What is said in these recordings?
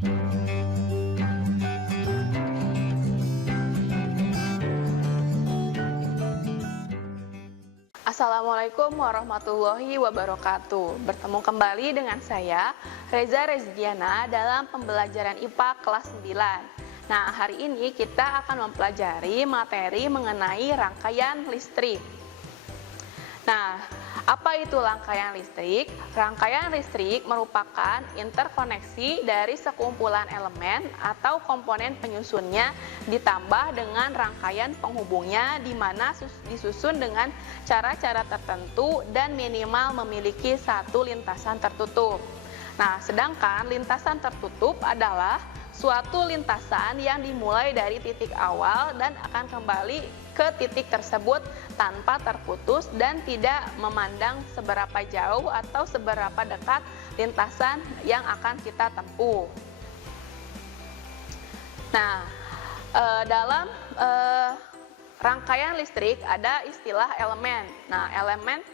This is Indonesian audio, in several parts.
Assalamualaikum warahmatullahi wabarakatuh. Bertemu kembali dengan saya, Reza Rezdiana, dalam pembelajaran IPA kelas 9. Nah, hari ini kita akan mempelajari materi mengenai rangkaian listrik. Nah, apa itu rangkaian listrik? Rangkaian listrik merupakan interkoneksi dari sekumpulan elemen atau komponen penyusunnya ditambah dengan rangkaian penghubungnya di mana disusun dengan cara-cara tertentu dan minimal memiliki satu lintasan tertutup. Nah, sedangkan lintasan tertutup adalah suatu lintasan yang dimulai dari titik awal dan akan kembali ke titik tersebut tanpa terputus dan tidak memandang seberapa jauh atau seberapa dekat lintasan yang akan kita tempuh. Nah, dalam rangkaian listrik ada istilah elemen. Nah, elemen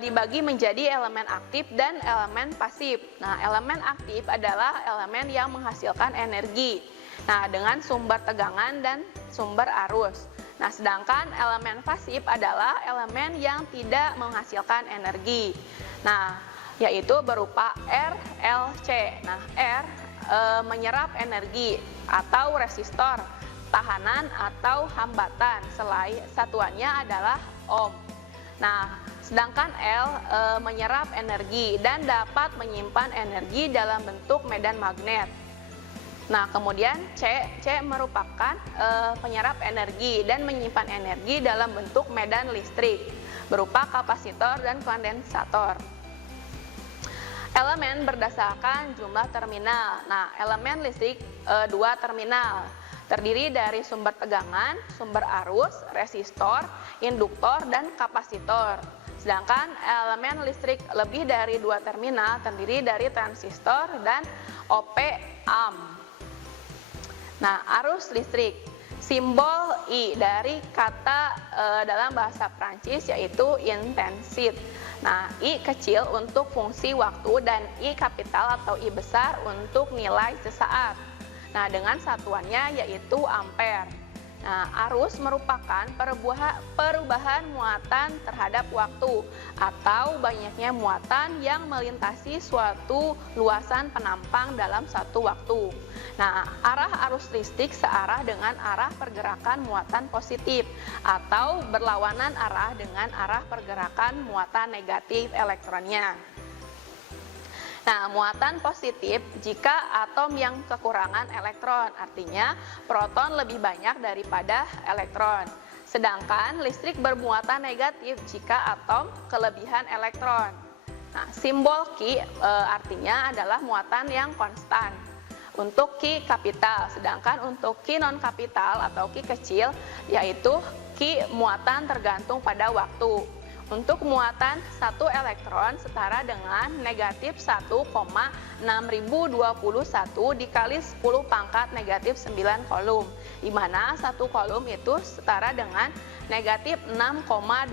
dibagi menjadi elemen aktif dan elemen pasif. Nah, elemen aktif adalah elemen yang menghasilkan energi. Nah, dengan sumber tegangan dan sumber arus. Nah, sedangkan elemen pasif adalah elemen yang tidak menghasilkan energi. Nah, yaitu berupa R, L, C. Nah, R menyerap energi atau resistor, tahanan atau hambatan. Satuannya adalah ohm. Nah, sedangkan L menyerap energi dan dapat menyimpan energi dalam bentuk medan magnet. Nah, kemudian C merupakan penyerap energi dan menyimpan energi dalam bentuk medan listrik berupa kapasitor dan kondensator. Elemen berdasarkan jumlah terminal. Nah, elemen listrik 2 terminal. Terdiri dari sumber tegangan, sumber arus, resistor, induktor, dan kapasitor. Sedangkan elemen listrik lebih dari 2 terminal terdiri dari transistor dan op-amp. Nah, arus listrik. Simbol I dari kata dalam bahasa Prancis yaitu intensite. Nah, I kecil untuk fungsi waktu dan I kapital atau I besar untuk nilai sesaat. Nah, dengan satuannya yaitu ampere. Nah, arus merupakan perubahan muatan terhadap waktu atau banyaknya muatan yang melintasi suatu luasan penampang dalam satu waktu. Nah, arah arus listrik searah dengan arah pergerakan muatan positif atau berlawanan arah dengan arah pergerakan muatan negatif elektronnya. Nah, muatan positif jika atom yang kekurangan elektron, artinya proton lebih banyak daripada elektron. Sedangkan listrik bermuatan negatif jika atom kelebihan elektron. Nah, simbol Q artinya adalah muatan yang konstan untuk Q kapital, sedangkan untuk Q non kapital atau Q kecil yaitu Q muatan tergantung pada waktu. Untuk muatan 1 elektron setara dengan negatif 1,6021 dikali 10 pangkat negatif 9 kolom, di mana 1 kolom itu setara dengan negatif 6,24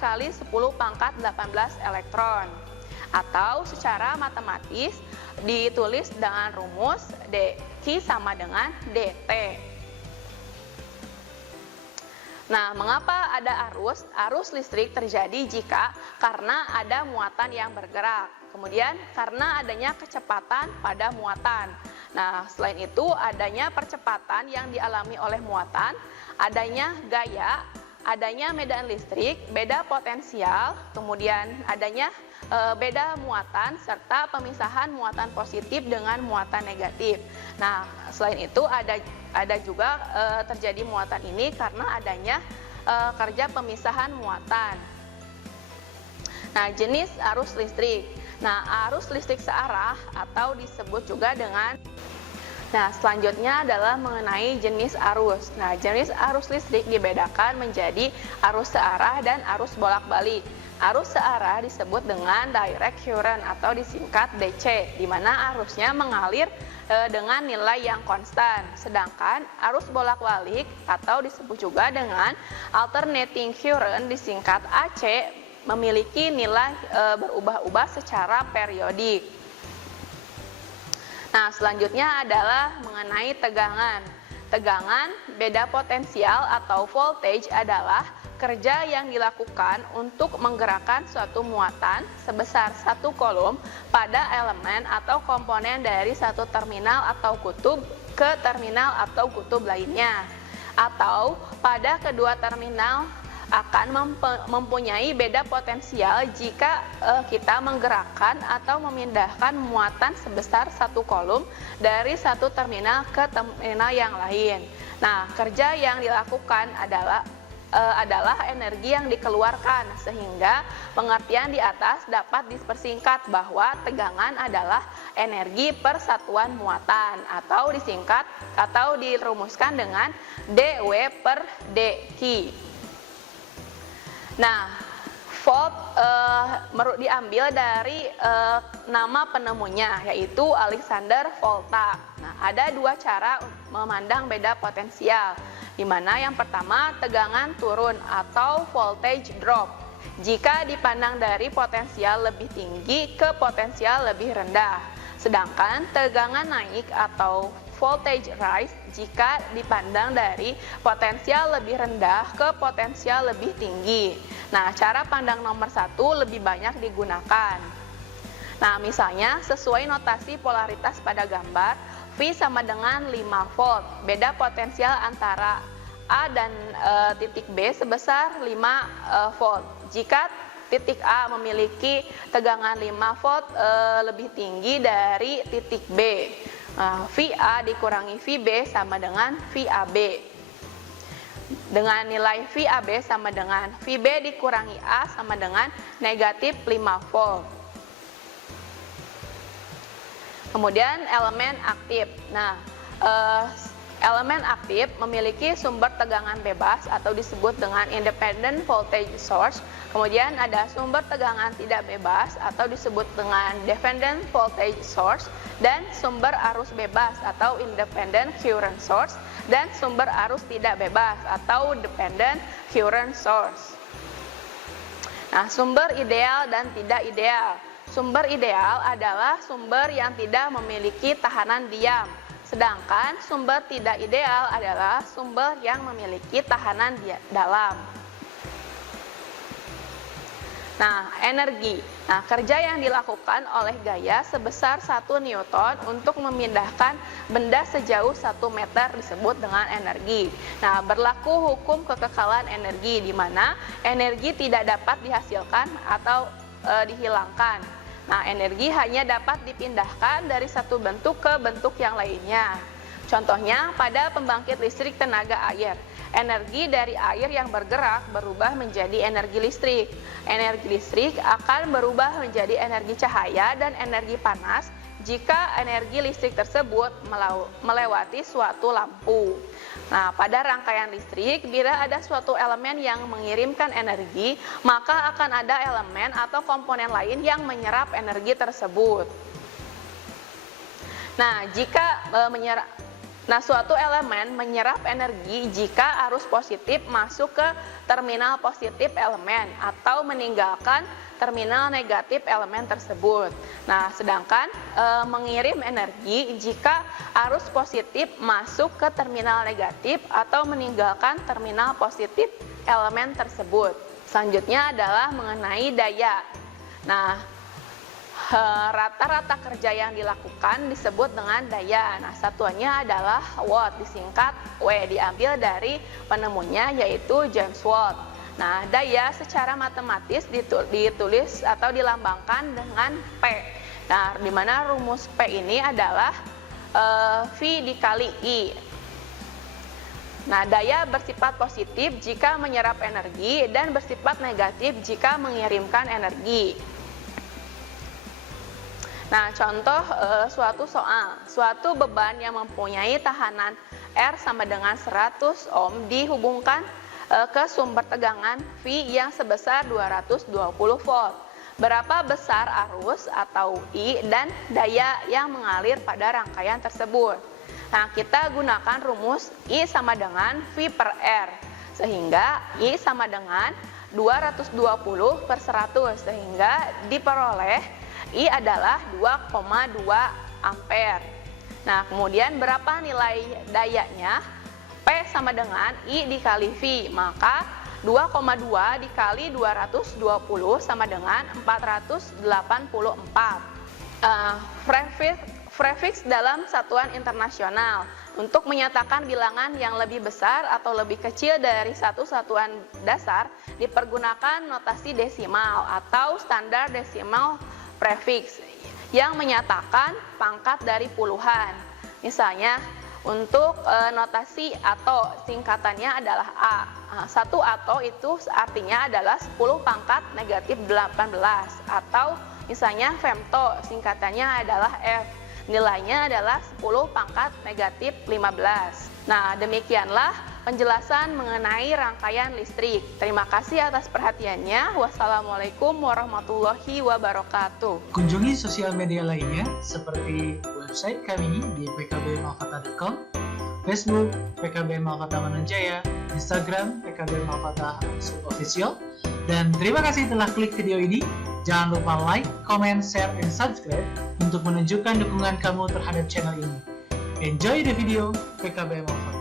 kali 10 pangkat 18 elektron. Atau secara matematis ditulis dengan rumus dQ sama dengan dt. Nah, mengapa ada arus? Arus listrik terjadi karena ada muatan yang bergerak. Kemudian karena adanya kecepatan pada muatan. Nah, selain itu adanya percepatan yang dialami oleh muatan, adanya gaya, adanya medan listrik, beda potensial, kemudian adanya beda muatan serta pemisahan muatan positif dengan muatan negatif. Nah, selain itu ada juga terjadi muatan ini karena adanya kerja pemisahan muatan. Nah, jenis arus listrik. Nah, arus listrik searah atau disebut juga dengan. Nah, selanjutnya adalah mengenai jenis arus. Nah, jenis arus listrik dibedakan menjadi arus searah dan arus bolak-balik. Arus searah disebut dengan direct current atau disingkat DC, di mana arusnya mengalir dengan nilai yang konstan. Sedangkan arus bolak-balik atau disebut juga dengan alternating current disingkat AC memiliki nilai berubah-ubah secara periodik. Nah, selanjutnya adalah mengenai tegangan. Tegangan, beda potensial atau voltage adalah kerja yang dilakukan untuk menggerakkan suatu muatan sebesar satu kolom pada elemen atau komponen dari satu terminal atau kutub ke terminal atau kutub lainnya, atau pada kedua terminal akan mempunyai beda potensial jika kita menggerakkan atau memindahkan muatan sebesar satu kolom dari satu terminal ke terminal yang lain. Nah, kerja yang dilakukan adalah energi yang dikeluarkan, sehingga pengertian di atas dapat dipersingkat bahwa tegangan adalah energi per satuan muatan, atau disingkat atau dirumuskan dengan dW per dq. Nah, volt diambil dari nama penemunya, yaitu Alexander Volta. Nah, ada dua cara memandang beda potensial, di mana yang pertama tegangan turun atau voltage drop jika dipandang dari potensial lebih tinggi ke potensial lebih rendah, sedangkan tegangan naik atau voltage rise jika dipandang dari potensial lebih rendah ke potensial lebih tinggi. Nah, cara pandang nomor 1 lebih banyak digunakan. Nah, misalnya sesuai notasi polaritas pada gambar, V sama dengan 5 volt. Beda potensial antara A dan titik B sebesar 5 volt. Jika titik A memiliki tegangan 5 volt lebih tinggi dari titik B, VA dikurangi VB sama dengan VAB. Dengan nilai VAB sama dengan VB dikurangi A sama dengan negatif 5 volt. Kemudian elemen aktif. Nah, elemen aktif memiliki sumber tegangan bebas atau disebut dengan independent voltage source. Kemudian ada sumber tegangan tidak bebas atau disebut dengan dependent voltage source, dan sumber arus bebas atau independent current source, dan sumber arus tidak bebas atau dependent current source. Nah, sumber ideal dan tidak ideal. Sumber ideal adalah sumber yang tidak memiliki tahanan diam, sedangkan sumber tidak ideal adalah sumber yang memiliki tahanan dalam. Nah, energi. Nah, kerja yang dilakukan oleh gaya sebesar 1 Newton untuk memindahkan benda sejauh 1 meter disebut dengan energi. Nah, berlaku hukum kekekalan energi, di mana energi tidak dapat dihasilkan atau dihilangkan. Nah, energi hanya dapat dipindahkan dari satu bentuk ke bentuk yang lainnya. Contohnya pada pembangkit listrik tenaga air. Energi dari air yang bergerak berubah menjadi energi listrik. Energi listrik akan berubah menjadi energi cahaya dan energi panas jika energi listrik tersebut melewati suatu lampu. Nah, pada rangkaian listrik, bila ada suatu elemen yang mengirimkan energi, maka akan ada elemen atau komponen lain yang menyerap energi tersebut. Nah, suatu elemen menyerap energi jika arus positif masuk ke terminal positif elemen atau meninggalkan terminal negatif elemen tersebut. Nah, sedangkan mengirim energi jika arus positif masuk ke terminal negatif atau meninggalkan terminal positif elemen tersebut. Selanjutnya adalah mengenai daya. Nah, rata-rata kerja yang dilakukan disebut dengan daya. Nah, satuannya adalah watt, disingkat W, diambil dari penemunya yaitu James Watt. Nah, daya secara matematis ditulis atau dilambangkan dengan P. Nah, di mana rumus P ini adalah V dikali I. Nah, daya bersifat positif jika menyerap energi dan bersifat negatif jika mengirimkan energi. Nah, contoh suatu soal. Suatu beban yang mempunyai tahanan R sama dengan 100 ohm dihubungkan ke sumber tegangan V yang sebesar 220 volt. Berapa besar arus atau I dan daya yang mengalir pada rangkaian tersebut? Nah, kita gunakan rumus I sama dengan V per R, sehingga I sama dengan 220 per 100, sehingga diperoleh I adalah 2,2 ampere. Nah, kemudian berapa nilai dayanya? P sama dengan I dikali V, maka 2,2 dikali 220 sama dengan 484. Prefiks dalam satuan internasional. Untuk menyatakan bilangan yang lebih besar atau lebih kecil dari satu satuan dasar, dipergunakan notasi desimal atau standar desimal prefiks yang menyatakan pangkat dari puluhan. Misalnya, untuk notasi atau singkatannya adalah A. Satu atau itu artinya adalah 10 pangkat negatif 18. Atau misalnya femto, singkatannya adalah F. Nilainya adalah 10 pangkat negatif 15. Nah, demikianlah penjelasan mengenai rangkaian listrik. Terima kasih atas perhatiannya. Wassalamualaikum warahmatullahi wabarakatuh. Kunjungi sosial media lainnya seperti website kami di pkbmalkata.com, Facebook PKB Malkata Mananjaya, Instagram PKB Malkata _official. Dan terima kasih telah klik video ini. Jangan lupa like, comment, share, and subscribe untuk menunjukkan dukungan kamu terhadap channel ini. Enjoy the video PKB Malkata.